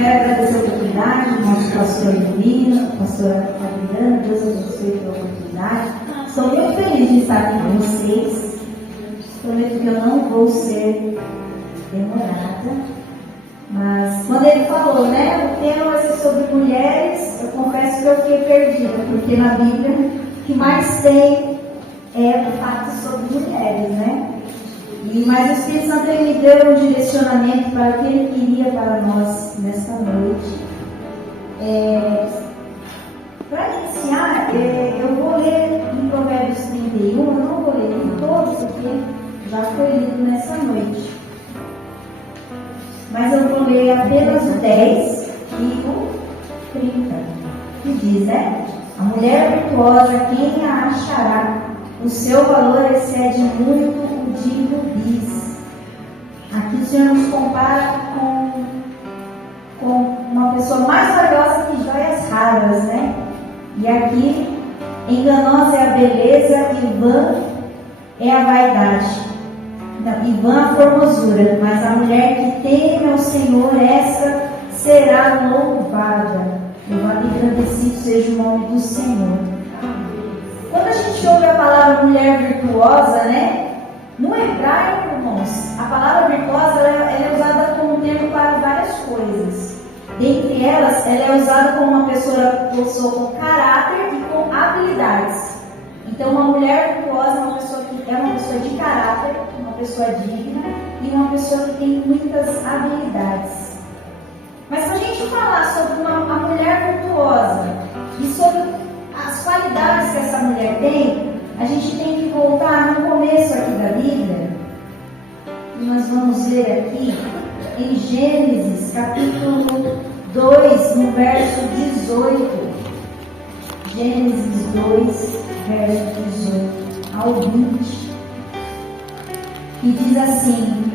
Quero agradecer a oportunidade do nosso pastor Divino, pastora Adriana, Deus abençoe pela oportunidade. Estou muito feliz de estar com vocês. Prometo que eu não vou ser demorada. Mas quando ele falou, né, o tema vai ser sobre mulheres, eu confesso que eu fiquei perdida, porque na Bíblia o que mais tem é o fato sobre mulheres, né? Mas o Espírito Santo me deu um direcionamento para o que ele queria para nós nesta noite. Para iniciar, eu vou ler em Provérbios 31, eu não vou ler em todos, porque já foi lido nessa noite. Mas eu vou ler apenas o 10 e o 30, que diz, né? A mulher virtuosa, quem a achará? O seu valor excede muito o de rubis. Aqui o Senhor nos compara com uma pessoa mais valiosa que joias raras, né? E aqui, enganosa é a beleza e vã é a vaidade. E vã a formosura, mas a mulher que teme ao Senhor, essa será louvada. Louvado e agradecido seja o nome do Senhor. Quando a gente ouve a palavra mulher virtuosa, né? No hebraico, irmãos, a palavra virtuosa ela é usada como termo para várias coisas. Dentre elas, ela é usada como uma pessoa com caráter e com habilidades. Então, uma mulher virtuosa é uma pessoa que é uma pessoa de caráter, uma pessoa digna e uma pessoa que tem muitas habilidades. Mas se a gente falar sobre uma mulher virtuosa e sobre as qualidades que essa mulher tem, a gente tem que voltar no começo aqui da Bíblia. E nós vamos ver aqui em Gênesis, capítulo 2, no verso 18. Gênesis 2, verso 18 ao 20. E diz assim: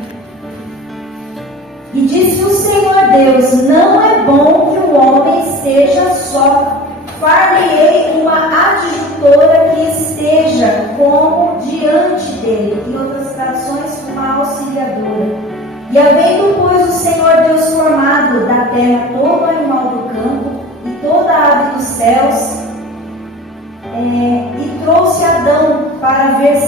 E disse o Senhor Deus: não é bom que o homem esteja só. Far-lhe-ei uma adjutora que esteja como diante dele. Em outras traduções, uma auxiliadora. E havendo, pois, o Senhor Deus formado da terra todo animal do campo e toda a ave dos céus, e trouxe Adão para ver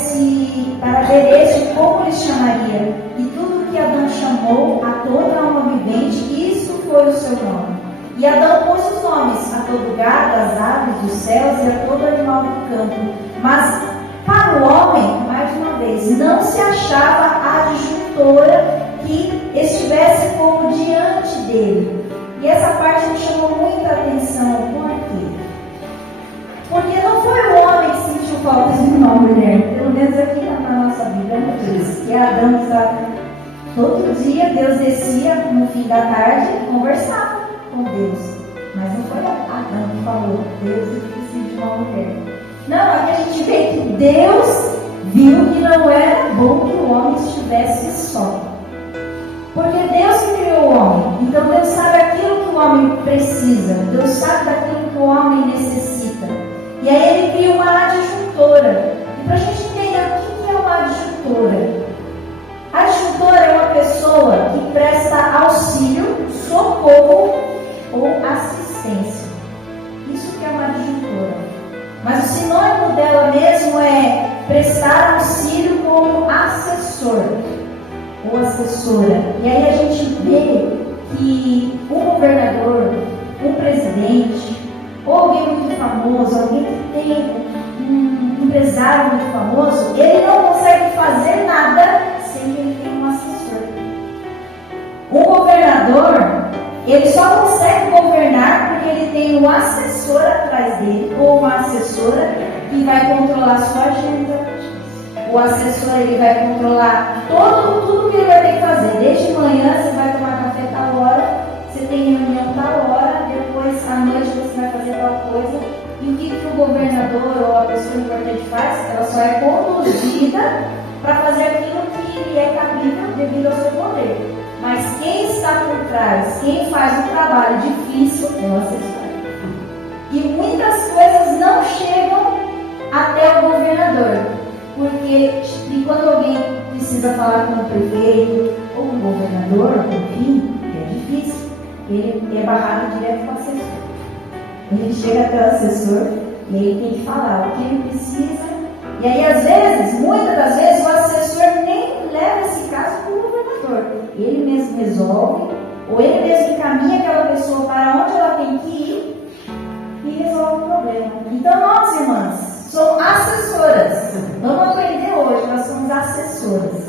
este como lhe chamaria. E tudo que Adão chamou a toda alma vivente, isso foi o seu nome. E Adão pôs os nomes a todo gado, às aves dos céus e a todo animal do campo. Mas para o homem, mais uma vez, não se achava a adjutora que estivesse como diante dele. E essa parte me chamou muita atenção. Por quê? Porque não foi o homem que sentiu falta de uma mulher. Pelo menos aqui na nossa Bíblia não diz que Adão estava todo dia, Deus descia no fim da tarde e conversava com Deus. Mas não foi Adão que falou, Deus precisa de uma mulher. Não, aqui a gente vê que Deus viu que não era bom que o homem estivesse só. Porque Deus que criou o homem. Então Deus sabe aquilo que o homem precisa. Deus sabe daquilo que o homem necessita. E aí ele cria uma adjutora. E para a gente entender o que é uma adjutora. A adjutora é uma pessoa que presta auxílio, socorro ou assistência. Isso que é uma adjutora. Mas o sinônimo dela mesmo é prestar auxílio como assessor ou assessora. E aí a gente vê que um governador, um presidente, ou alguém muito famoso, alguém que tem um empresário muito famoso, ele não consegue fazer nada sem que ele tenha um assessor. Um governador, ele só consegue governar porque ele tem um assessor atrás dele, ou uma assessora que vai controlar sua agenda. O assessor ele vai controlar tudo que ele vai ter que fazer. Desde manhã você vai tomar café tal hora, você tem reunião tal hora, depois à noite você vai fazer tal coisa. E o que o governador ou a pessoa importante faz? Ela só é conduzida para fazer aquilo que lhe é cabível devido ao seu poder. Mas quem está por trás, quem faz o trabalho difícil é o assessor. E muitas coisas não chegam até o governador. Porque quando alguém precisa falar com o prefeito ou com o governador, enfim, é difícil. ele é barrado direto com o assessor. Ele chega até o assessor e ele tem que falar o que ele precisa. E aí, às vezes, muitas das vezes, o assessor nem leva esse caso para o governador. Ele mesmo resolve, ou ele mesmo encaminha aquela pessoa para onde ela tem que ir e resolve o problema. Então, nós, irmãs, somos assessoras. Vamos aprender hoje, nós somos assessoras.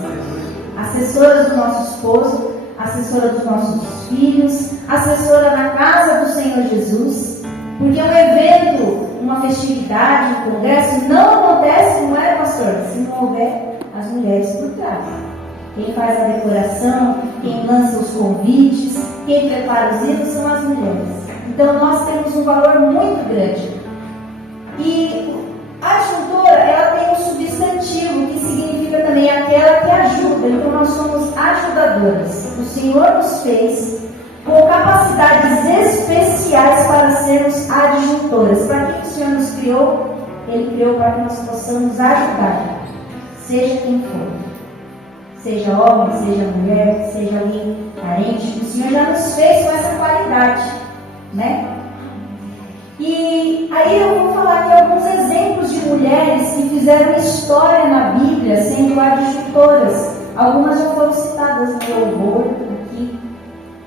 Assessoras do nosso esposo, assessora dos nossos filhos, assessora na casa do Senhor Jesus. Porque um evento, uma festividade, um congresso não acontece, não é, pastor? Se não houver as mulheres por trás. Quem faz a decoração, quem lança os convites, quem prepara os hinos são as mulheres. Então nós temos um valor muito grande. E a adjuntora, ela tem um substantivo que significa também aquela que ajuda. Então nós somos ajudadoras. O Senhor nos fez com capacidades especiais para sermos adjuntoras. Para que o Senhor nos criou? Ele criou para que nós possamos ajudar, seja quem for. Seja homem, seja mulher, seja alguém carente. O Senhor já nos fez com essa qualidade, né? E aí eu vou falar aqui alguns exemplos de mulheres que fizeram história na Bíblia sendo adjuntoras. Algumas já foram citadas no louvor aqui.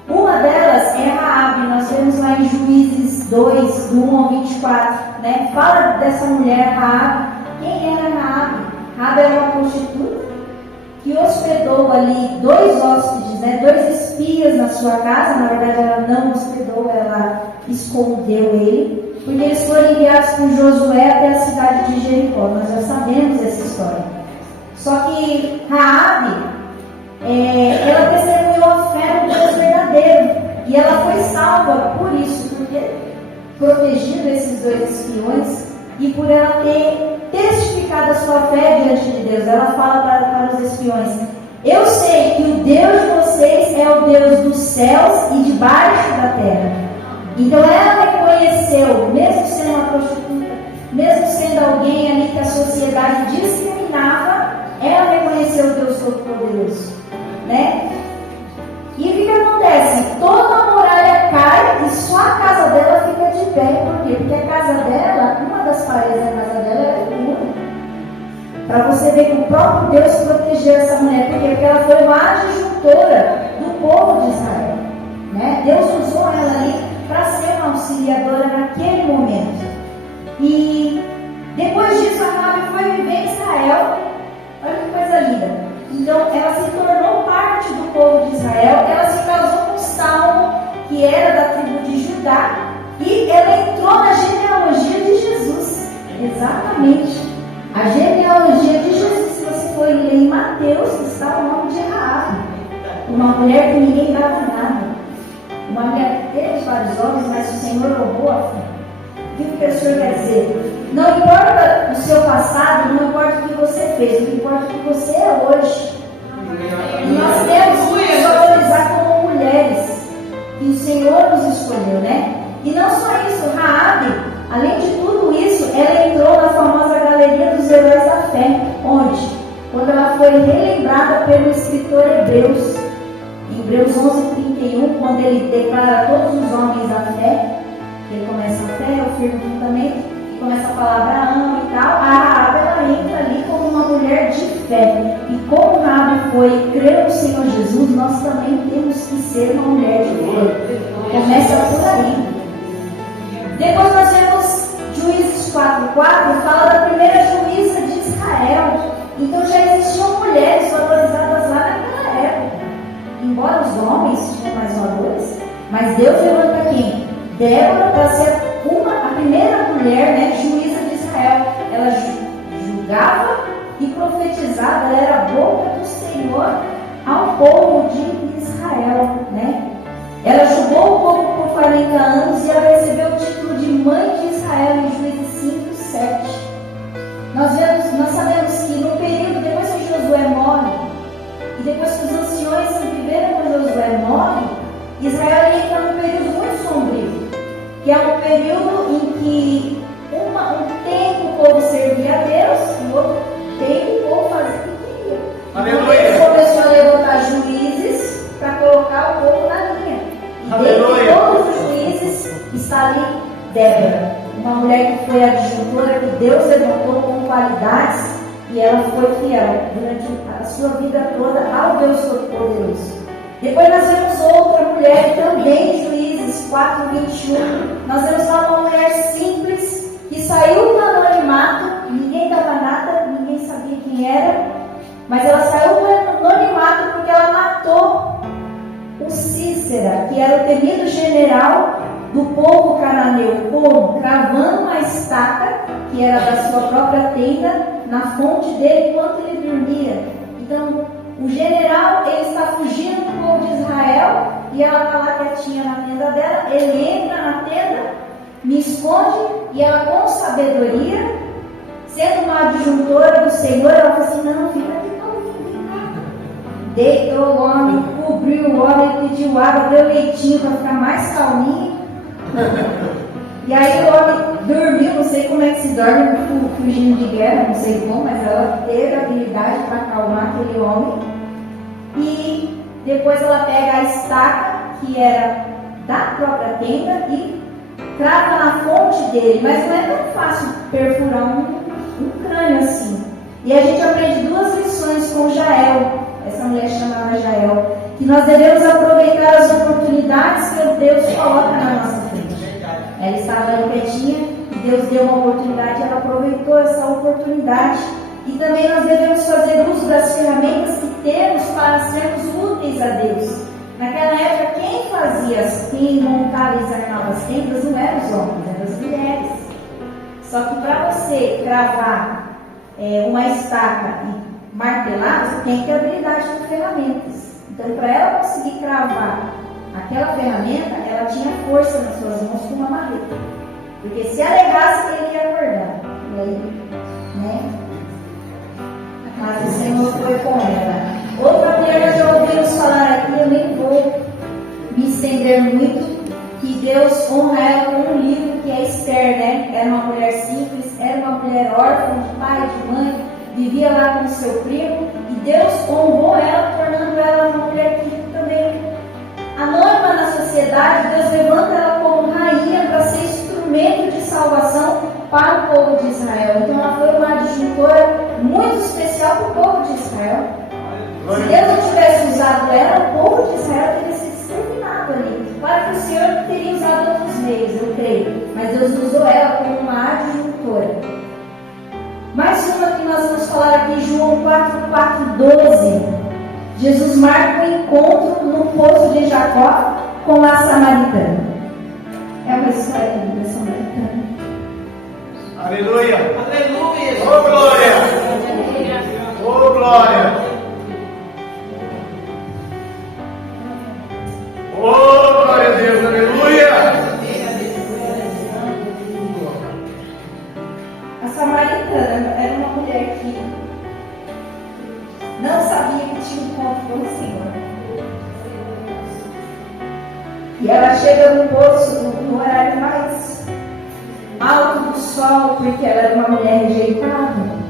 Uma delas é Raabe. Nós vemos lá em Juízes 2, do 1 ao 24, né? Fala dessa mulher Raabe. Quem era Raabe? Raabe era uma prostituta que hospedou ali 2 hóspedes, né? 2 espias na sua casa. Na verdade ela não hospedou, ela escondeu ele, porque eles foram enviados por Josué até a cidade de Jericó. Nós já sabemos essa história. Só que Raabe, ela testemunhou a fé no Deus verdadeiro, e ela foi salva por isso, por ter protegido esses 2 espiões e por ela ter testificado a sua fé diante de Deus. Ela fala para os espiões: eu sei que o Deus de vocês é o Deus dos céus e debaixo da terra. Então ela reconheceu, mesmo sendo uma prostituta, mesmo sendo alguém ali que a sociedade discriminava, ela reconheceu o Deus Todo-Poderoso, né? E o que acontece? Toda a muralha cai e só a casa dela fica de pé. Por quê? Porque a casa dela, uma das paredes da casa dela era muro. Para você ver que o próprio Deus protegeu essa mulher. Por quê? Porque ela foi uma adjuntora do povo de Israel, né? Deus usou ela ali para ser uma auxiliadora naquele momento. E depois disso a Raabe foi viver em Israel. Olha que coisa linda. Então ela se tornou parte do povo de Israel. Ela se casou com Salmo, que era da tribo de Judá, e ela entrou na genealogia de Jesus. Exatamente. A genealogia de Jesus, se você for ler em Mateus, está o nome de Raabe, uma mulher que ninguém dava nada. Uma mulher que teve vários homens, mas o Senhor roubou a fé. O que o Senhor quer dizer? Não importa o seu passado, não importa o que você fez, o que importa é o que você é hoje. E nós temos que nos valorizar como mulheres que o Senhor nos escolheu, né? E não só isso, Raabe, além de tudo isso, ela entrou na famosa galeria dos heróis da fé. Onde? Quando ela foi relembrada pelo escritor Hebreus, em Hebreus 11:31, quando ele declara a todos os homens a fé. Ele começa a fé, o firme fundamento, e começa a falar Abraão e tal. A Raabe, ela entra ali como uma mulher de fé. E como Raabe foi crer no Senhor Jesus, nós também temos que ser uma mulher de fé. Começa por aí. Depois nós vemos Juízes 4:4, fala da primeira juíza de Israel. Então já existiam mulheres valorizadas lá naquela época. Embora os homens tinham mais valores, mas Deus levanta quem? Débora para ser a primeira mulher, né, juíza de Israel. Ela julgava e profetizava, ela era a boca do Senhor ao povo de Israel, né? Ela julgou o povo por 40 anos e ela recebeu o título de mãe de Israel em Juízes 5:7. Nós sabemos que no período, depois que Josué morre, e depois que os anciões que viveram com Josué morrem, Israel entra num período muito sombrio, que é um período em que um tempo o povo servia a Deus e outro tempo o povo fazia o que queria. Então Deus começou a levantar juízes para colocar o povo na linha. E está ali Débora, uma mulher que foi adjuntora, que Deus levantou com qualidades, e ela foi fiel durante a sua vida toda ao Deus Todo-Poderoso. Depois nós vemos outra mulher também, Juízes 4:21. Nós vemos lá uma mulher simples que saiu do anonimato, ninguém dava nada, ninguém sabia quem era, mas ela saiu do anonimato porque ela matou o Cícera, que era o temido general do povo cananeu. Como? Cravando uma estaca, que era da sua própria tenda, na fonte dele enquanto ele dormia. Então, o general, ele está fugindo do povo de Israel, e ela está lá quietinha na tenda dela. Ele entra na tenda, me esconde, e ela, com sabedoria, sendo uma adjuntora do Senhor, ela fala assim: não, fica aqui comigo, vem cá. Deitou o homem, cobriu o homem, pediu água, deu leitinho para ficar mais calminho. E aí o homem dormiu, não sei como é que se dorme fugindo de guerra, não sei como, mas ela teve a habilidade para acalmar aquele homem. E depois ela pega a estaca, que era da própria tenda, e crava na fonte dele. Mas não é tão fácil perfurar um crânio assim. E a gente aprende duas lições com Jael, essa mulher chamada Jael, que nós devemos aproveitar as oportunidades que Deus coloca na nossa frente. Ela estava ali quietinha, e Deus deu uma oportunidade, e ela aproveitou essa oportunidade. E também nós devemos fazer uso das ferramentas que temos para sermos úteis a Deus. Naquela época, quem montava e desarmava as tendas não eram os homens, eram as mulheres. Só que para você cravar uma estaca e martelar, você tem que ter habilidade com ferramentas. Então, para ela conseguir cravar aquela ferramenta, ela tinha força nas suas mãos com uma marreta. Porque se alegasse, ele ia acordar. E aí, né? Mas o Senhor foi com ela. Outra mulher que já ouvimos falar aqui, eu nem vou me estender muito, que Deus honra ela com um livro que é Esther, né? Era uma mulher simples, era uma mulher órfã, de pai, de mãe, vivia lá com seu primo, e Deus honrou ela, tornando ela uma mulher que também anônima na sociedade. Deus levanta ela como rainha para ser instrumento de salvação para o povo de Israel. Então ela foi uma adjuntora muito especial para o povo de Israel. Se Deus não tivesse usado ela, o povo de Israel teria sido exterminado ali. Claro que o Senhor teria usado outros meios, eu creio, mas Deus usou ela como uma adjuntora. Mais uma que nós vamos falar aqui, João 4:12. Jesus marca o encontro no poço de Jacó com a samaritana. É uma história linda, samaritana. Aleluia! Aleluia! Oh glória! Oh glória! Oh glória a Deus! Aleluia! A samaritana era uma mulher que não sabia que tinha um encontro com o Senhor. E ela chega no poço no horário mais alto do sol, porque ela era uma mulher rejeitada.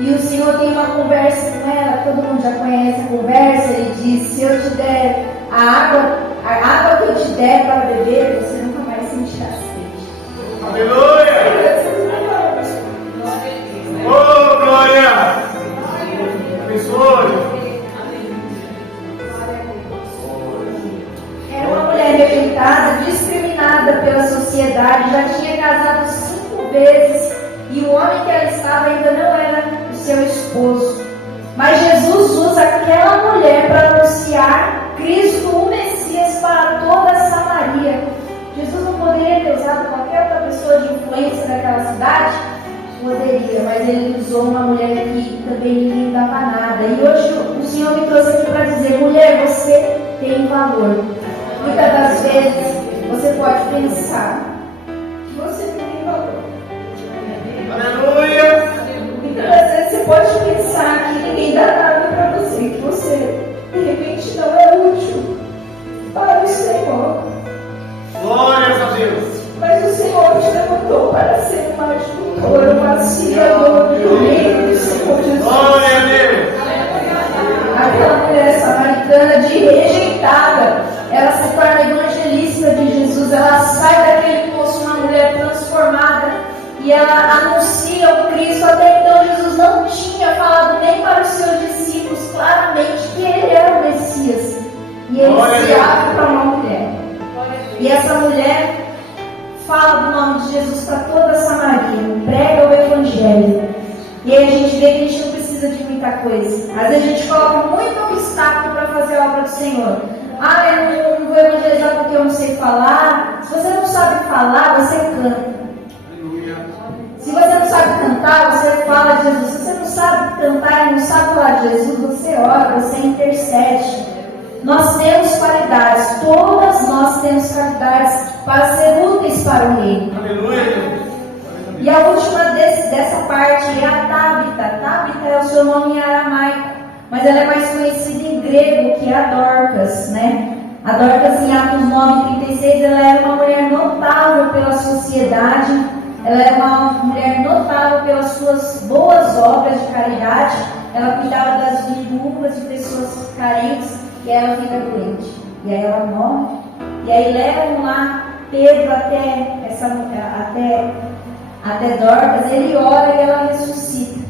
E o Senhor tem uma conversa com ela, todo mundo já conhece a conversa. Ele diz: se eu te der a água que eu te der para beber, você nunca mais sentirá sede. Aleluia! Oh glória! Abençoe! Era uma mulher rejeitada, discriminada pela sociedade, já tinha casado 5 vezes, e o homem que ela estava ainda não era o seu esposo. Mas Jesus usa aquela mulher para anunciar Cristo, o Messias, para toda Samaria. Jesus não poderia ter usado qualquer outra pessoa de influência daquela cidade? Poderia, mas ele usou uma mulher que também ninguém dava nada. E hoje o Senhor me trouxe aqui para dizer: mulher, você tem valor. Muitas das vezes você pode pensar que você não tem valor. Aleluia! Muitas das vezes você pode pensar que ninguém dá nada para você, que você de repente não é útil para o Senhor. Glórias a Deus! Mas o Senhor te levantou para ser uma adjuntora, um auxiliador do reino do Senhor Jesus. Glória a Deus! Aquela mulher samaritana de rejeitada, ela se torna evangelista de Jesus. Ela e ela anuncia o Cristo. Até então Jesus não tinha falado nem para os seus discípulos claramente que ele era o Messias. E ele se abre para uma mulher. E essa mulher fala do nome de Jesus para toda Samaria, prega o Evangelho. E aí a gente vê que a gente não precisa de muita coisa. Às vezes a gente coloca muito obstáculo para fazer a obra do Senhor. Eu não vou evangelizar porque eu não sei falar. Se você não sabe falar, você canta. Se você não sabe cantar, você fala de Jesus. Se você não sabe cantar e não sabe falar de Jesus, você ora, você intercede. Nós temos qualidades, todas nós temos qualidades para ser úteis para o reino. Aleluia. E a última dessa parte é a Tabita. Tabita é o seu nome em aramaico, mas ela é mais conhecida em grego, que é a Dorcas, né? A Dorcas, em Atos 9:36, ela era uma mulher notável pela sociedade, ela era uma mulher notável pelas suas boas obras de caridade. Ela cuidava das viúvas de pessoas carentes, e ela fica doente. E aí ela morre, e aí levam lá Pedro até Dorcas, ele ora e ela ressuscita.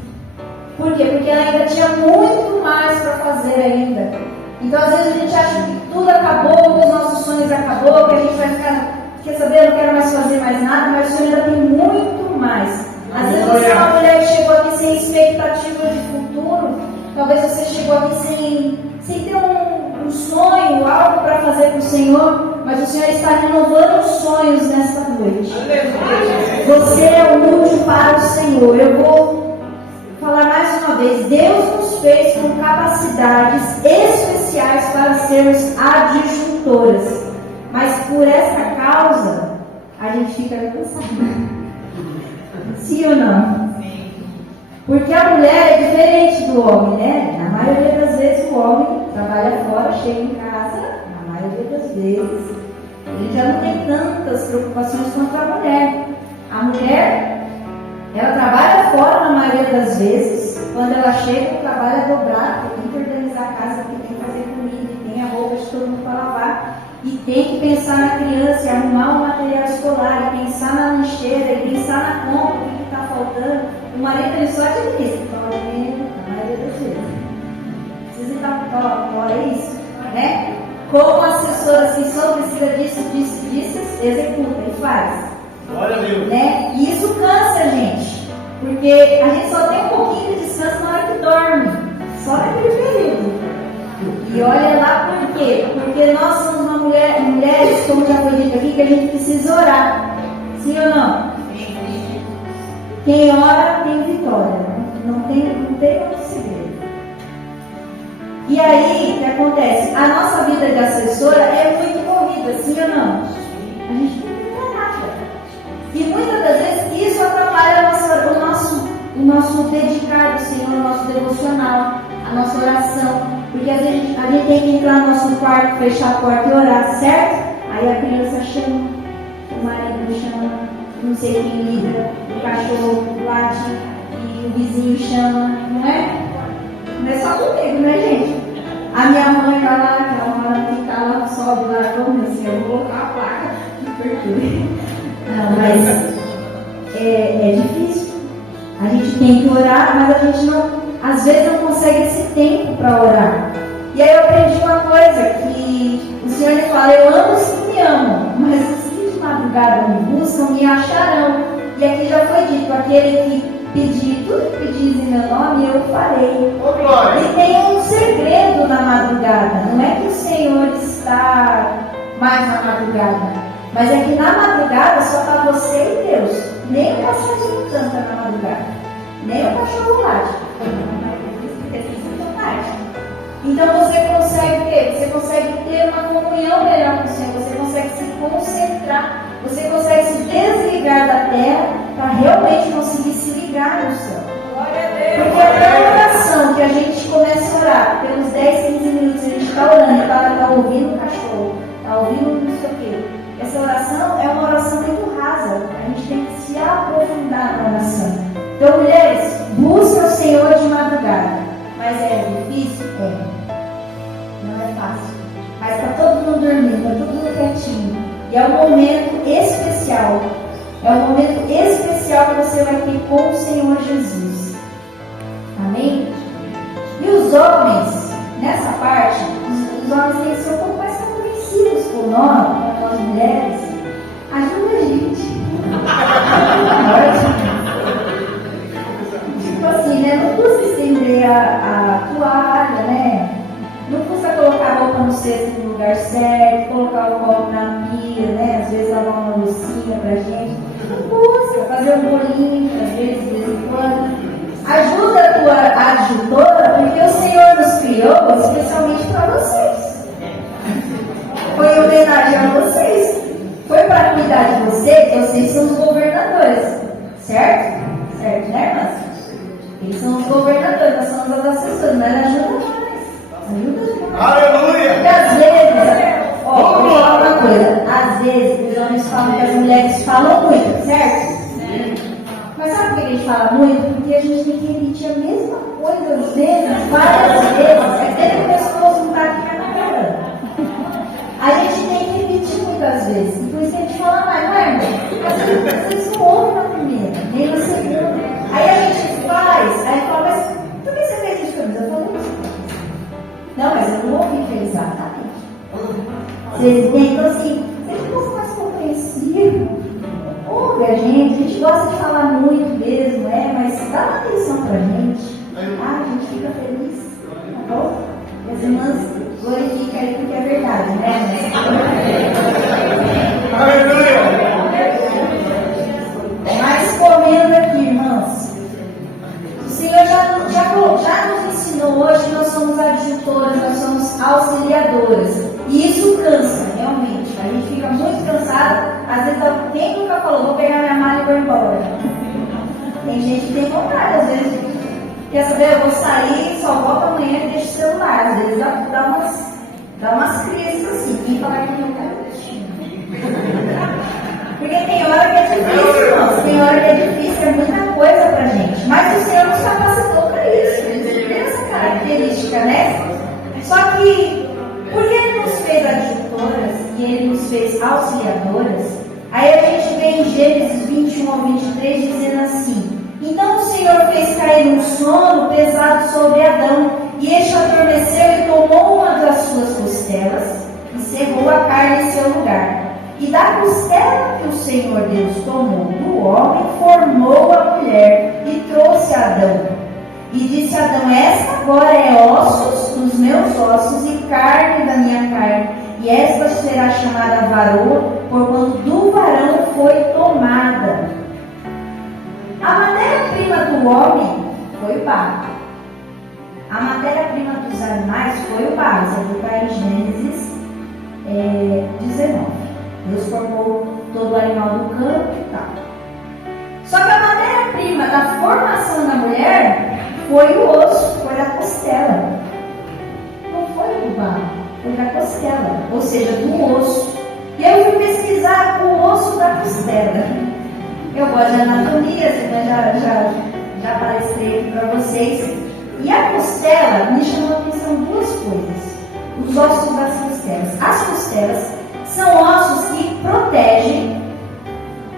Por quê? Porque ela ainda tinha muito mais para fazer ainda. Então às vezes a gente acha que tudo acabou, que os nossos sonhos acabou, que a gente vai ficar, quer saber, eu não quero mais fazer mais nada, mas o Senhor ainda tem muito mais. Às vezes você é uma mulher que chegou aqui sem expectativa de futuro, talvez você chegou aqui sem ter um sonho, algo para fazer para o Senhor, mas o Senhor está renovando os sonhos nesta noite. Você é útil para o Senhor. Eu vou falar mais uma vez. Deus nos fez com capacidades especiais para sermos adjuntoras, mas por essa causa a gente fica cansado. Sim ou não? Sim. Porque a mulher é diferente do homem, né? Na maioria das vezes o homem trabalha fora, chega em casa, na maioria das vezes ele já não tem tantas preocupações quanto a mulher. A mulher, ela trabalha fora na maioria das vezes. Quando ela chega, o trabalho é dobrado, tem que organizar a casa, tem que fazer comida, tem a roupa de todo mundo para lavar, e tem que pensar na criança, e arrumar o material escolar, e pensar na lancheira, e pensar na compra, o que está faltando. O marido ele só administra, na maioria das vezes. Precisa estar fora, é isso, né? Como assessora, assim, só precisa disso, executa e faz. Glória a Deus. Né? E isso cansa a gente, porque a gente só tem um pouquinho de descanso na hora que dorme, só naquele período. E olha lá por quê? Porque nós somos mulheres, como já foi dito aqui, que a gente precisa orar. Sim ou não? Quem ora tem vitória, não tem outro segredo. E aí, o que acontece? A nossa vida de assessora é muito corrida, sim ou não? A gente não tem nada. E muitas das vezes isso atrapalha o nosso dedicar ao Senhor, o nosso devocional, a nossa oração. Porque às vezes a gente tem que entrar no nosso quarto, fechar a porta e orar, certo? Aí a criança chama, o marido chama, não sei quem liga, o cachorro late e o vizinho chama, não é? Não é só comigo, né, gente? A minha mãe vai lá, aquela hora que tá lá, sobe lá, como assim, eu vou colocar a placa, porque não, mas é difícil. A gente tem que orar, mas a gente não, às vezes não consegue esse tempo para orar. E aí eu aprendi uma coisa, que o Senhor me fala, eu amo os que me amam, mas os que de madrugada me buscam, me acharão. E aqui já foi dito, aquele que pedir, tudo que pedis em meu nome, eu farei. E tem um segredo na madrugada, não é que o Senhor está mais na madrugada, mas é que na madrugada só está você e Deus. Nem o cachorro canta na madrugada, nem o cachorro late. Então você consegue ter, você consegue ter uma comunhão melhor com o Senhor, você consegue se concentrar, você consegue se desligar da terra para realmente conseguir se ligar no céu. Porque até a oração que a gente começa a orar, pelos 10, 15 minutos a gente está orando, está ouvindo o cachorro, está ouvindo não sei o quê. Essa oração é uma oração muito rasa, a gente tem que se aprofundar na oração. Então, mulheres, busca o Senhor de madrugada. Mas é difícil? É. Não é fácil. Mas está todo mundo dormindo, está todo mundo quietinho. E é um momento especial. É um momento especial especial que você vai ter com o Senhor Jesus. Amém? E os homens, nessa parte, os homens têm que ser um pouco mais conhecidos por nós, para nós mulheres. Ajuda a gente. Tipo assim, né? Não custa estender a toalha, né? Não custa colocar a roupa no cesto no lugar certo, colocar o copo na pia, né? Às vezes lavar uma loucinha pra gente. Não custa fazer um bolinho, às vezes, de vez em quando. Ajuda a tua ajudora, porque o Senhor nos criou especialmente para vocês. Foi homenagear vocês. Foi para cuidar de vocês são os governadores. Certo? Certo, né, irmãs? Eles são os governadores, nós somos as assessoras, mas ajuda nós. Ajuda nós. Aleluia! E às vezes, vou falar uma coisa. Às vezes, os homens falam que as mulheres falam muito, certo? Mas sabe por que a gente fala muito? Porque a gente tem que repetir a mesma coisa às vezes, várias vezes. É até que o pescoço não está aqui na cara. A gente tem que repetir muitas vezes. E por isso que a gente fala mais, não é, irmão? Vocês não ouvem na primeira, nem na segunda. Aí a gente faz, aí fala, mas por que você fez isso comigo? Eu falo isso. Não, mas eu não ouvi que exatamente. Vocês têm, então assim, seja um pouco mais compreensivo. Ouve a gente gosta de falar muito mesmo, mas dá uma atenção pra gente. A gente fica feliz, tá bom? E as irmãs glorificam aí porque é verdade, né? Aleluia! Mas comendo aqui, irmãos, o Senhor já nos ensinou hoje que nós somos adjutoras, nós somos auxiliadoras. E isso cansa, realmente. A gente fica muito cansado. Às vezes, quem nunca falou, vou pegar minha mala e vou embora? Tem gente que tem vontade, às vezes, quer saber, eu vou sair, só volto amanhã e deixo o celular. Às vezes dá umas crises assim. Quem falar que não quero deixar. Porque tem hora que é difícil, irmãos. Tem hora que é difícil, é muita coisa pra gente. Mas o Senhor nos capacitou para isso. Ele tem essa característica, né? Só que, porque Ele nos fez adjutoras e Ele nos fez auxiliadoras, aí a gente vê em Gênesis 21 ao 23 dizendo assim: então o Senhor fez cair um sono pesado sobre Adão, e este adormeceu e tomou uma das suas costelas e cerrou a carne em seu lugar. E da costela que o Senhor Deus tomou do homem, formou a mulher e trouxe a Adão. E disse a Adão: esta agora é ossos dos meus ossos e carne da minha carne, e esta será chamada varoa, porquanto do varão foi tomada. A matéria-prima do homem foi o barro. A matéria-prima dos animais foi o barro. Isso está em Gênesis 19. Deus formou todo o animal do campo e tal. Só que a matéria-prima da formação da mulher foi o osso, foi da costela. Não foi do barro, foi da costela, ou seja, do osso. E eu fui pesquisar o osso da costela. Eu gosto de anatomia, já palestrei aqui para vocês. E a costela me chamou a atenção duas coisas: os ossos das costelas. As costelas são ossos que protegem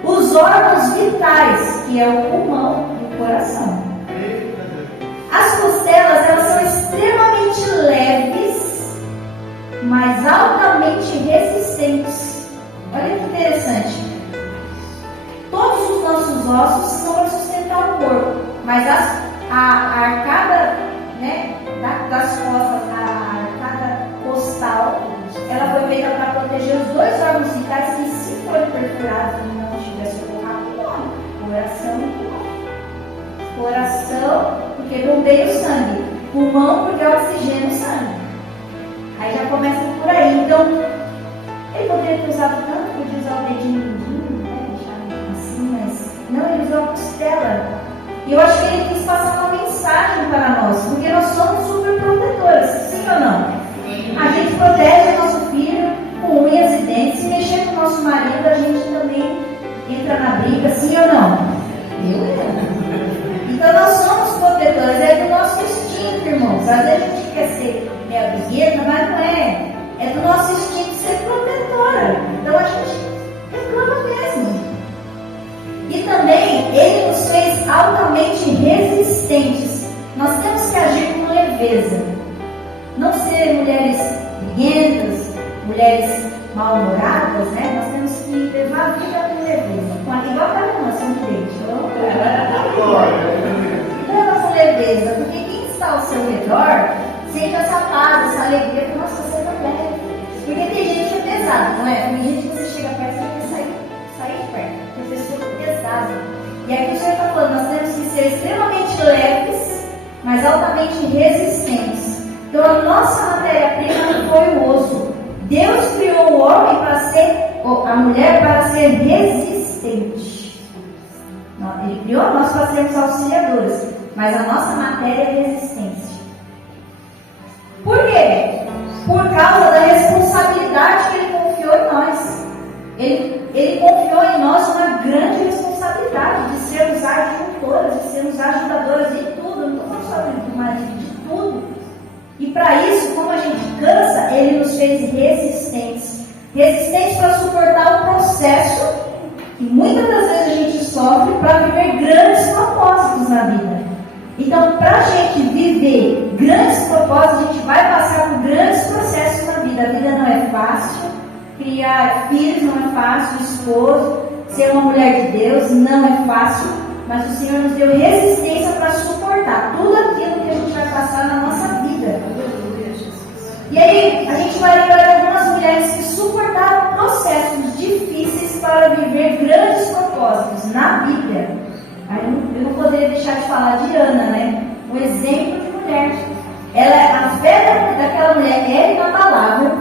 os órgãos vitais, que é o pulmão e o coração. As costelas, elas são extremamente leves, mas altamente resistentes. Olha que interessante. Todos os nossos ossos são para sustentar o corpo, mas a arcada, né, das costas, a arcada costal, ela foi feita para proteger os dois órgãos vitais que, se forem perfurados e não tivesse colocado, coração e pulmão. Coração, porque bombeia o sangue. Pulmão, porque oxigena o sangue. Aí já começa por aí. Então, ele poderia ter usado tanto, podia usar o dedinho mindinho, né, deixar assim, mas não, ele usou a costela. E eu acho que ele quis passar uma mensagem para nós, porque nós somos super protetoras, sim ou não? A gente protege o nosso filho com unhas e dentes. Se mexer com o nosso marido, a gente também entra na briga, sim ou não? Então nós somos protetoras, é do nosso instinto, irmãos. Às vezes a gente quer ser briguenta, mas não é. É do nosso instinto ser protetora. Então a gente reclama mesmo. E também, ele mulheres altamente resistentes. Nós temos que agir com leveza. Não ser mulheres briguentas, mulheres mal-humoradas, né? Nós temos que levar a vida com leveza. Igual para nós, somos crentes. Leva com leveza, porque quem está ao seu redor sente essa paz, essa alegria que nossa, você também. Porque tem gente que é pesada, não é? Tem gente que você chega perto e quer sair de perto. Tem pessoa que é pesada. E aqui o Senhor está falando, nós temos que ser extremamente leves, mas altamente resistentes. Então a nossa matéria-prima foi o osso. Deus criou o homem para ser, a mulher para ser resistente. Ele criou nós para sermos auxiliadores, mas a nossa matéria é resistência. Por quê? Por causa da responsabilidade que Ele confiou em nós. Ele confiou em nós uma grande responsabilidade de sermos adjuntoras, de sermos ajudadoras de tudo. Não estou falando só do marido, de tudo. E para isso, como a gente cansa, Ele nos fez resistentes. Resistentes para suportar o processo que muitas das vezes a gente sofre para viver grandes propósitos na vida. Então, para a gente viver grandes propósitos, a gente vai passar por grandes processos na vida. A vida não é fácil, criar filhos não é fácil, esposo, ser uma mulher de Deus não é fácil, mas o Senhor nos deu resistência para suportar tudo aquilo que a gente vai passar na nossa vida. E aí, a gente vai lembrar algumas mulheres que suportaram processos difíceis para viver grandes propósitos na Bíblia. Eu não poderia deixar de falar de Ana, né? Um exemplo de mulher. A fé daquela mulher era inabalável,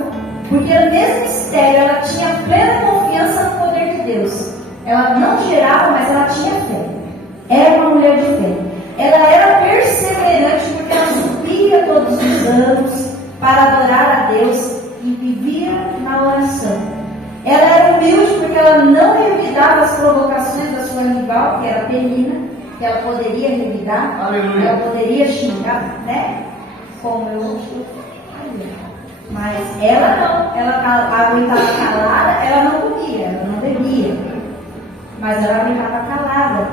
porque mesmo estéril, ela tinha plena confiança no poder de Deus. Ela não gerava, mas ela tinha fé. Era uma mulher de fé. Ela era perseverante, porque ela subia todos os anos para adorar a Deus e vivia na oração. Ela era humilde porque ela não revidava as provocações da sua rival, que era Penina, que ela poderia revidar, Aleluia. ela poderia xingar, né? Como eu xingo. Mas ela não, ela aguentava calada, ela não comia, ela não bebia, mas ela aguentava calada.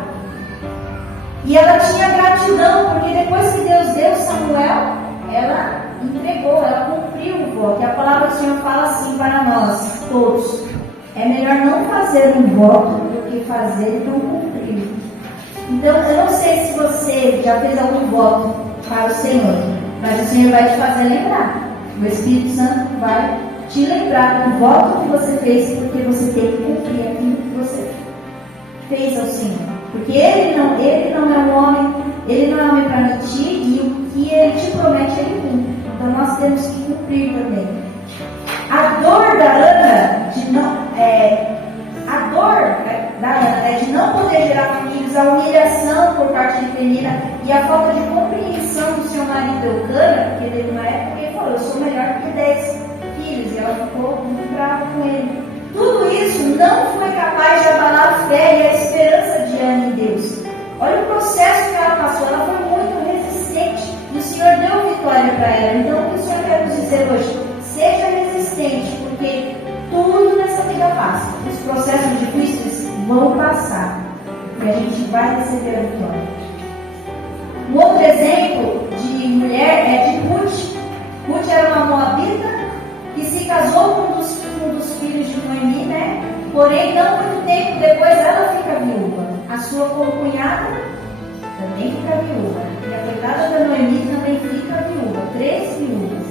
E ela tinha gratidão, porque depois que Deus deu Samuel, ela entregou, ela cumpriu o voto. E a palavra do Senhor fala assim para nós, todos: é melhor não fazer um voto do que fazer e não cumprir. Então, eu não sei se você já fez algum voto para o Senhor, mas o Senhor vai te fazer lembrar. O Espírito Santo vai te lembrar do voto que você fez, porque você tem que cumprir aquilo que você fez ao Senhor. Porque Ele não é um homem, Ele não é um homem para mentir, e o que Ele te promete, Ele cumpre. Então nós temos que cumprir também. A dor da Ana de não poder gerar filhos, a humilhação por parte de Penina e a falta de compreensão do seu marido Eucana, porque teve uma época que ele falou: eu sou melhor que 10 filhos, e ela ficou muito brava com ele. Tudo isso não foi capaz de abalar a fé e a esperança de Ana em Deus. Olha o processo que ela passou, ela foi muito resistente e o Senhor deu vitória para ela. Então, o que o Senhor quer nos dizer hoje? Seja resistente, porque tudo nessa vida passa. Os processos difíceis vão passar e a gente vai receber a vitória. Um outro exemplo de mulher é de Ruth. Ruth era uma moabita que se casou com um dos filhos de Noemi, né? Porém, não muito tempo depois ela fica viúva. A sua concunhada também fica viúva. E a coitada da Noemi também fica viúva. 3 viúvas.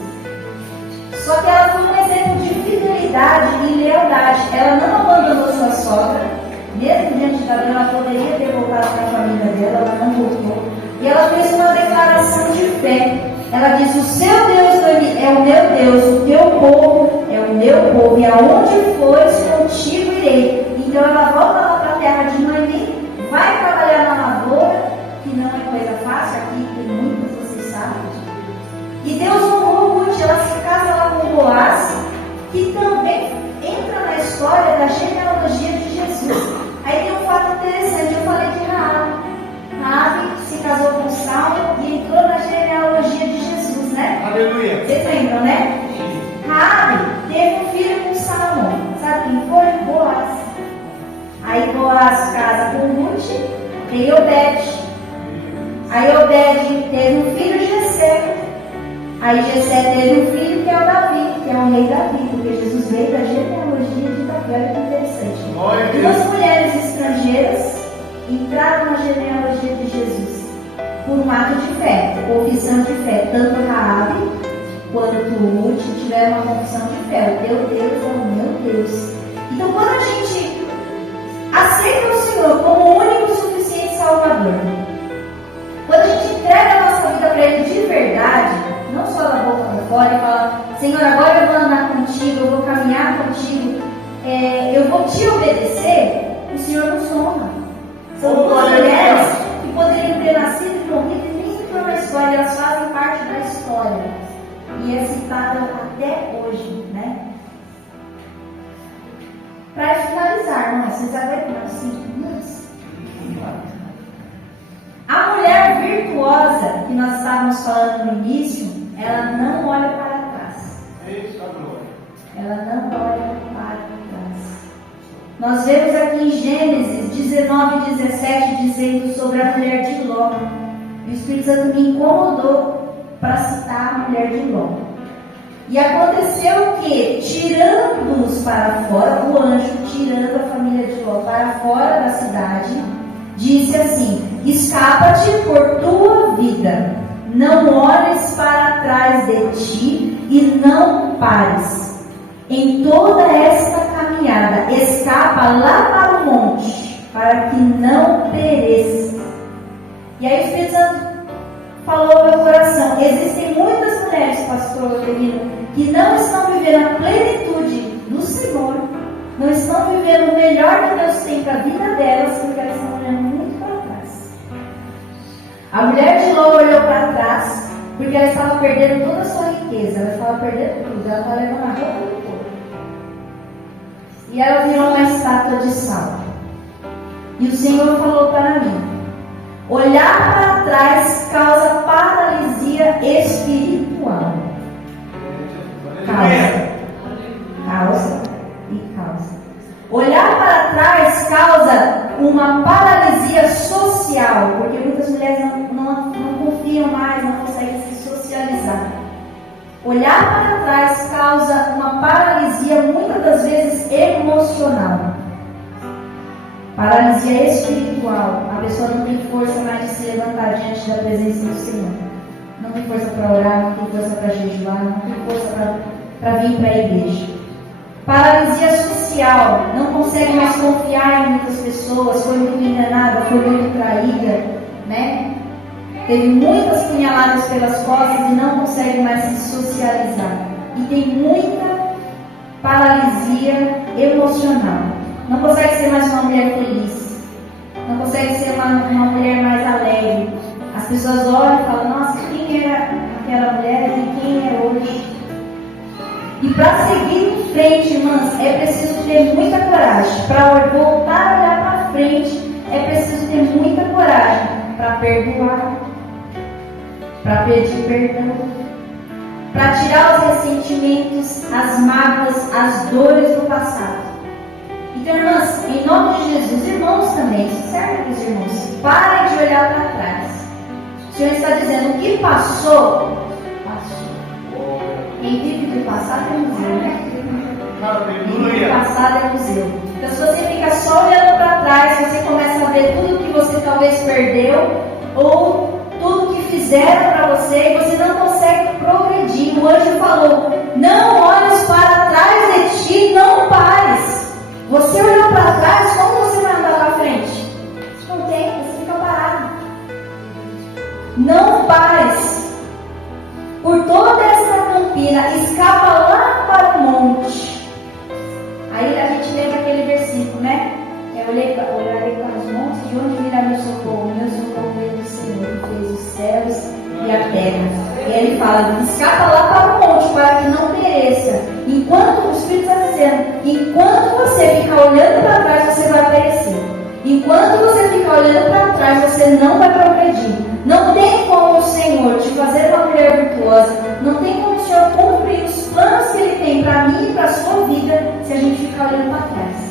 Só que ela foi um exemplo de fidelidade e lealdade. Ela não abandonou sua sogra. Mesmo diante da dor, ela poderia ter voltado para a família dela, ela não voltou. E ela fez uma declaração de fé. Ela diz: o seu Deus é o meu Deus, o teu povo é o meu povo, e aonde fores contigo irei. Então ela volta lá para a terra de Noemi, vai trabalhar na lavoura, que não é coisa fácil, aqui tem muitos, vocês sabem. E Deus honrou Ruth, ela se casa lá com Boaz, que também entra na história da genealogia de Jesus. Aí tem um fato interessante, eu falei de Raabe. Raabe se casou com Saulo e entrou na genealogia de Jesus, né? Aleluia. Vocês lembram, né? Raabe teve um filho com Salomão. Sabe quem foi? Boaz. Aí Boaz casa com Ruth tem Obed. Aí Obed teve um filho, Jessé. Aí Jessé teve um filho que é o Davi, que é o rei Davi, porque Jesus veio da genealogia de Davi. Olha que interessante. Duas mulheres estrangeiras entraram na genealogia de Jesus por um ato de fé, confissão de fé. Tanto Raabe quanto Ruth tiveram uma confissão de fé. O teu Deus é o meu Deus. Então, quando a gente aceita o Senhor como o único e suficiente Salvador, quando a gente entrega a nossa vida para Ele de verdade, não só da boca para fora, e fala: Senhor, agora eu vou andar contigo, eu vou caminhar contigo, eu vou te obedecer, o Senhor nos honra. São duas mulheres que poderiam ter nascido e morrido e nem entrou na história, elas fazem parte da história. E é citada até hoje, né? Para finalizar, não é? Vocês aguentam 5 minutos? A mulher virtuosa que nós estávamos falando no início, ela não olha para trás. Ela não olha para trás. Nós vemos aqui em Gênesis 19 e 17 dizendo sobre a mulher de Ló. E o Espírito Santo me incomodou para citar a mulher de Ló. E aconteceu que, tirando-os para fora, o anjo, tirando a família de Ló para fora da cidade, disse assim: escapa-te por tua vida, não olhes para trás de ti e não pares. Em toda esta caminhada, escapa lá para o monte, para que não pereça. E aí o Espírito Santo falou ao meu coração: existem muitas mulheres, pastor Otelino, que não estão vivendo a plenitude do Senhor, não estão vivendo o melhor que Deus tem para a vida delas, porque elas estão olhando muito para trás. A mulher de Ló olhou para trás, porque ela estava perdendo toda a sua riqueza, ela estava perdendo tudo, ela estava levando a roupa do corpo. E ela virou uma estátua de sal. E o Senhor falou para mim: olhar para trás causa paralisia espiritual. Causa. Olhar para trás causa uma paralisia social, porque muitas mulheres não confiam mais, não conseguem se socializar. Olhar para trás causa uma paralisia, muitas das vezes emocional. Paralisia espiritual. A pessoa não tem força mais de se levantar diante da presença do Senhor. Não tem força para orar, não tem força para jejuar, não tem força para vir para a igreja. Paralisia social. Não consegue mais confiar em muitas pessoas. Foi muito enganada, foi muito traída, né? Teve muitas punhaladas pelas costas e não consegue mais se socializar. E tem muita paralisia emocional. Não consegue ser mais uma mulher feliz. Não consegue ser uma mulher mais alegre. As pessoas olham e falam: nossa, quem era aquela mulher e quem é hoje? E para seguir em frente, irmãs, é preciso ter muita coragem. Para voltar a olhar para frente, é preciso ter muita coragem para perdoar, para pedir perdão, para tirar os ressentimentos, as mágoas, as dores do passado. Então, irmãs, em nome de Jesus, irmãos também, isso serve para os irmãos, parem de olhar para trás. O Senhor está dizendo: o que passou, passou. Quem vive do passado é museu, né? Quem vive do passado é museu. Então, se você fica só olhando para trás, você começa a ver tudo que você talvez perdeu, ou tudo que fizeram para você, e você não consegue progredir. O anjo falou: não olhes para trás de ti, não pares. Você olhou para trás, como você vai andar para frente? Não tem, você fica parado. Não pares. Por toda essa campina, escapa lá para o monte. Aí a gente lembra aquele versículo, né? Olharei para os montes, de onde virá meu socorro? Meu socorro veio do Senhor, que fez os céus e a terra. E ele fala: escapa lá para o monte, para que não pereça. Enquanto o Espírito está dizendo, enquanto você ficar olhando para trás, você vai perecer. Enquanto você ficar olhando para trás, você não vai progredir. Não tem como o Senhor te fazer uma mulher virtuosa. Não tem como o Senhor cumprir os planos que Ele tem para mim e para a sua vida, se a gente ficar olhando para trás.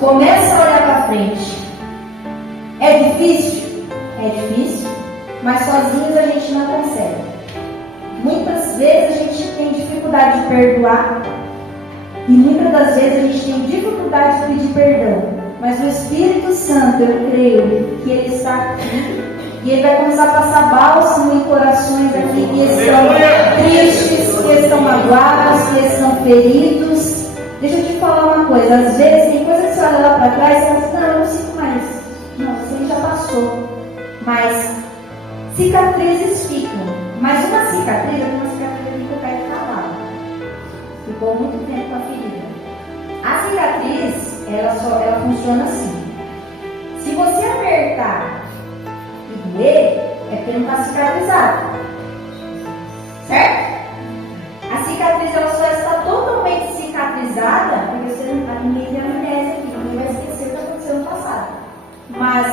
Começa a olhar para frente. É difícil? É difícil, mas sozinhos a gente não consegue. Muitas vezes a gente tem dificuldade de perdoar e muitas das vezes a gente tem dificuldade de pedir perdão. Mas o Espírito Santo, eu creio que Ele está aqui e Ele vai começar a passar bálsamo em corações aqui que estão tristes, que estão magoados, que estão feridos. Deixa eu te falar uma coisa, às vezes tem coisa que você olha lá para trás e fala assim, não, eu não sinto mais. Não, você já passou. Mas cicatrizes ficam. Mas uma cicatriz é uma cicatriz que fica perto da bala. Ficou muito tempo com a ferida. A cicatriz, ela funciona assim. Se você apertar e doer, é porque não está cicatrizado. Certo? A cicatriz ela só está totalmente cicatrizada porque você não está ninguém de amnésia aqui, ninguém vai esquecer o que aconteceu no passado. Mas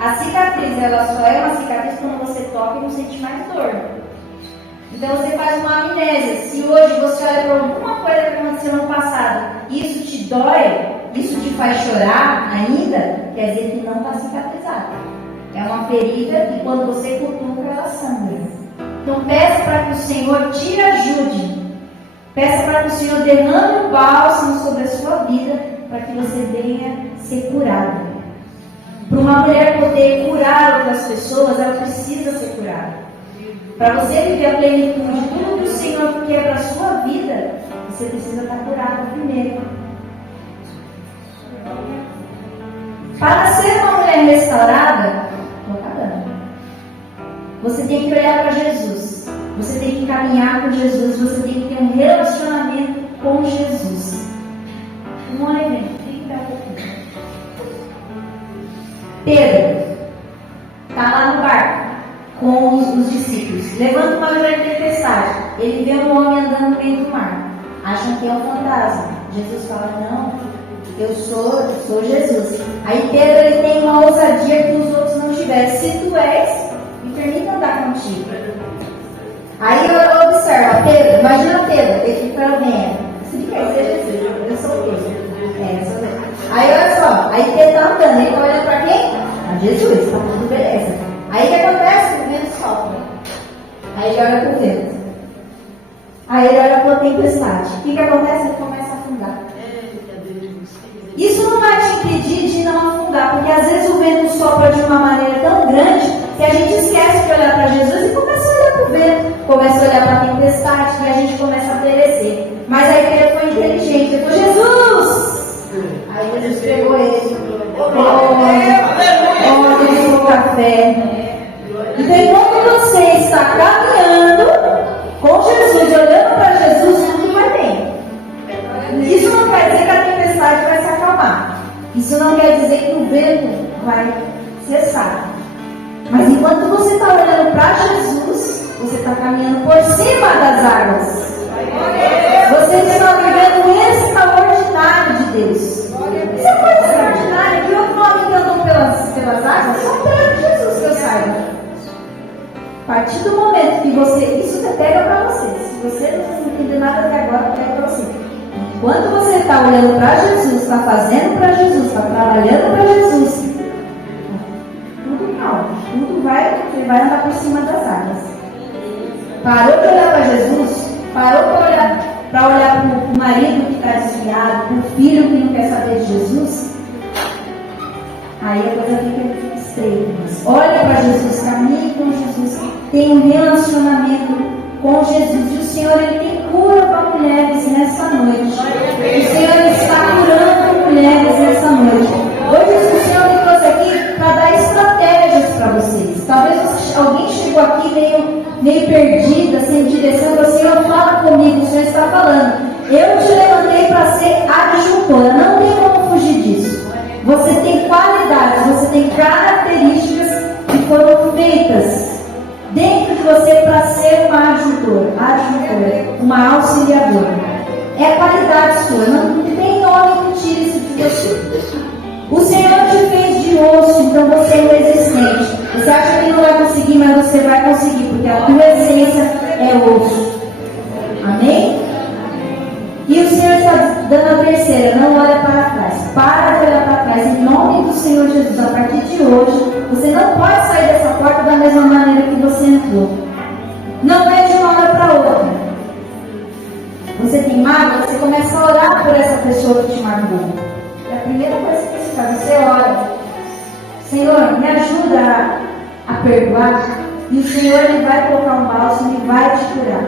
a cicatriz ela só é uma cicatriz quando você toca e não sente mais dor. Então você faz uma amnésia. Se hoje você olha para alguma coisa que aconteceu no passado e isso te dói, isso te faz chorar ainda, quer dizer que não está cicatrizado. É uma ferida que quando você cutuca ela sangra. Então peça para que o Senhor te ajude. Peça para que o Senhor derrame o bálsamo sobre a sua vida para que você venha ser curado. Para uma mulher poder curar outras pessoas, ela precisa ser curada. Para você viver a plenitude de tudo que o Senhor quer para a sua vida, você precisa estar curado primeiro. Para ser uma mulher restaurada, você tem que olhar para Jesus. Você tem que caminhar com Jesus. Você tem que ter um relacionamento com Jesus. Um momento, fica um pouquinho. Pedro está lá no barco com os discípulos. Levanta uma grande tempestade. Ele vê um homem andando no meio do mar. Acham que é um fantasma. Jesus fala, não, eu sou Jesus. Aí Pedro ele tem uma ousadia que os outros não tiveram. Se tu és, me permita andar contigo. Aí eu observo, Pedro, imagina Pedro, ele fica bem. Se quer ser Jesus, eu sou Pedro. Eu sou Pedro. Aí olha só, aí Pedro está andando, ele está olhando para quem? A Jesus, está tudo beleza. Aí o que acontece? O vento sopra. Aí ele olha para o vento. Aí ele olha para a tempestade. O que acontece? Ele começa a afundar. Isso não vai te impedir de não afundar, porque às vezes o vento sopra de uma maneira tão grande que a gente esquece de olhar para Jesus e começa a olhar para o vento, começa a olhar para a tempestade e a gente começa a perecer. Mas aí ele foi inteligente, ele falou, Jesus! Aí Jesus pegou ele, ele com café. Então, enquanto você está caminhando com Jesus, olhando para Jesus, tudo vai bem. Isso não quer dizer que a tempestade vai se acalmar. Isso não quer dizer que o vento vai cessar. Mas enquanto você está olhando para Jesus, você está caminhando por cima das águas. Você está vivendo o extraordinário de Deus. Isso é coisa extraordinária. Que outro homem que andou pelas águas? Só pelo Jesus que eu saiba. A partir do momento que você... Isso você pega para você. Se você não entender nada até agora, pega para você. Enquanto você está olhando para Jesus, está fazendo para Jesus, está trabalhando para Jesus, tudo calmo, tudo você vai andar por cima das águas. Parou de olhar para Jesus, parou para olhar para o marido que está desviado, para o filho que não quer saber de Jesus, aí a coisa fica estreita. Olha para Jesus, caminhe com Jesus, tem um relacionamento com Jesus. E o Senhor ele tem cura para mulheres nessa noite. O Senhor está curando mulheres nessa noite. Hoje o Senhor me trouxe aqui para dar estratégias para vocês. Talvez alguém chegou aqui meio perdida, sem direção. O Senhor fala comigo, o Senhor está falando. Eu te levantei para ser adjutora. Não tem como fugir disso. Você tem qualidades, você tem características que foram feitas dentro de você para ser uma adjutora, uma auxiliadora. É qualidade sua, não tem homem que tire isso de você. O Senhor te fez de osso, então você é resistente. Você acha que não vai conseguir, mas você vai conseguir, porque a tua essência é osso. Amém? E o Senhor está dando a terceira, não olha para trás. Para de olhar para trás, em nome do Senhor Jesus. A partir de hoje, você não magoa. É a primeira coisa que você faz, você ora. Senhor, me ajuda a perdoar. E o Senhor ele vai colocar um bálsamo e vai te curar.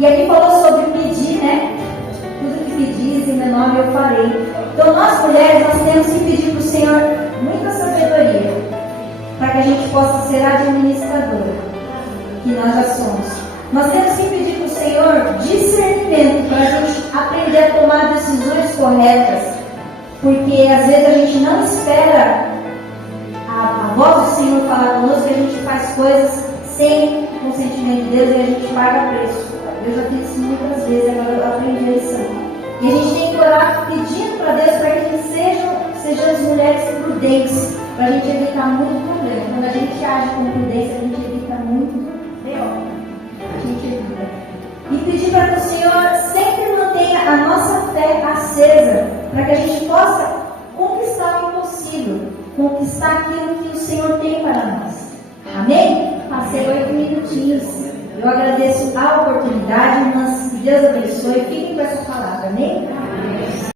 E aqui falou sobre pedir, né? Tudo que pedis em meu nome eu farei. Então nós mulheres, nós temos que pedir para o Senhor muita sabedoria, para que a gente possa ser administradora, que nós já somos. Nós temos que pedir para o Senhor discernimento, para a gente aprender a tomar decisões corretas, porque às vezes a gente não espera a voz do Senhor falar conosco, e a gente faz coisas sem consentimento de Deus e a gente paga preço. Eu já fiz isso muitas vezes, agora eu aprendi a lição. E a gente tem que orar pedindo para Deus para que sejamos mulheres prudentes, para a gente evitar muito problema. Quando a gente age com prudência, a gente evita muito pior. A gente evita. E pedir para que o Senhor sempre mantenha a nossa fé acesa, para que a gente possa conquistar o impossível, conquistar aquilo que o Senhor tem para nós. Amém? Passei 8 minutinhos. Eu agradeço a oportunidade, mas que Deus abençoe. Fiquem com essa palavra, amém?